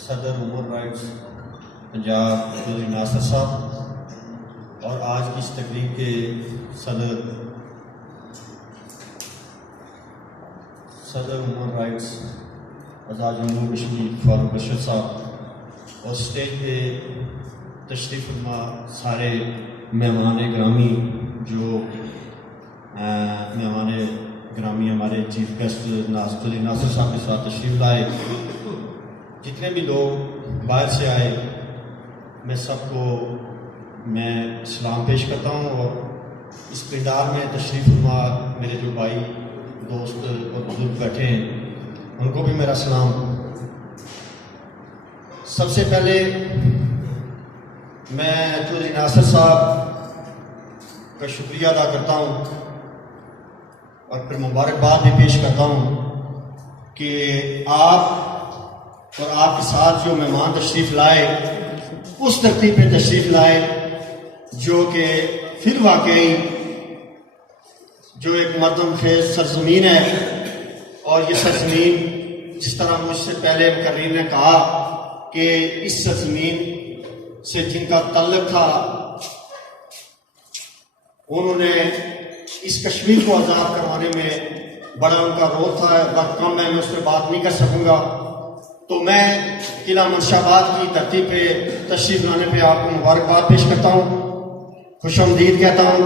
صدر عمر رائٹس پنجاب چودھری ناصر صاحب اور آج کی اس تقریب کے صدر عمر رائٹس آزاد جموں کشمیر فاروق ارشد صاحب اور اسٹیج پہ تشریف فرما سارے مہمان گرامی جو مہمان گرامی ہمارے چیف گیسٹ چودھری ناصر صاحب کے ساتھ تشریف لائے، جتنے بھی لوگ باہر سے آئے، میں سب کو میں سلام پیش کرتا ہوں، اور اس پنڈال میں تشریف فرما میرے جو بھائی دوست اور بزرگ بیٹھے ہیں ان کو بھی میرا سلام۔ سب سے پہلے میں چودھری ناصر صاحب کا شکریہ ادا کرتا ہوں اور پھر مبارکباد بھی پیش کرتا ہوں کہ آپ اور آپ کے ساتھ جو مہمان تشریف لائے اس ترتیب پہ تشریف لائے جو کہ فی الواقعی جو ایک مردم خیز سرزمین ہے، اور یہ سرزمین جس طرح مجھ سے پہلے مقررین نے کہا کہ اس سرزمین سے جن کا تعلق تھا انہوں نے اس کشمیر کو آزاد کروانے میں بڑا ان کا رول تھا، وقت کم ہے، میں اس پہ بات نہیں کر سکوں گا، تو میں قلعہ منشا آباد کی دھرتی پہ تشریف لانے پہ آپ کو مبارکباد پیش کرتا ہوں، خوش آمدید کہتا ہوں۔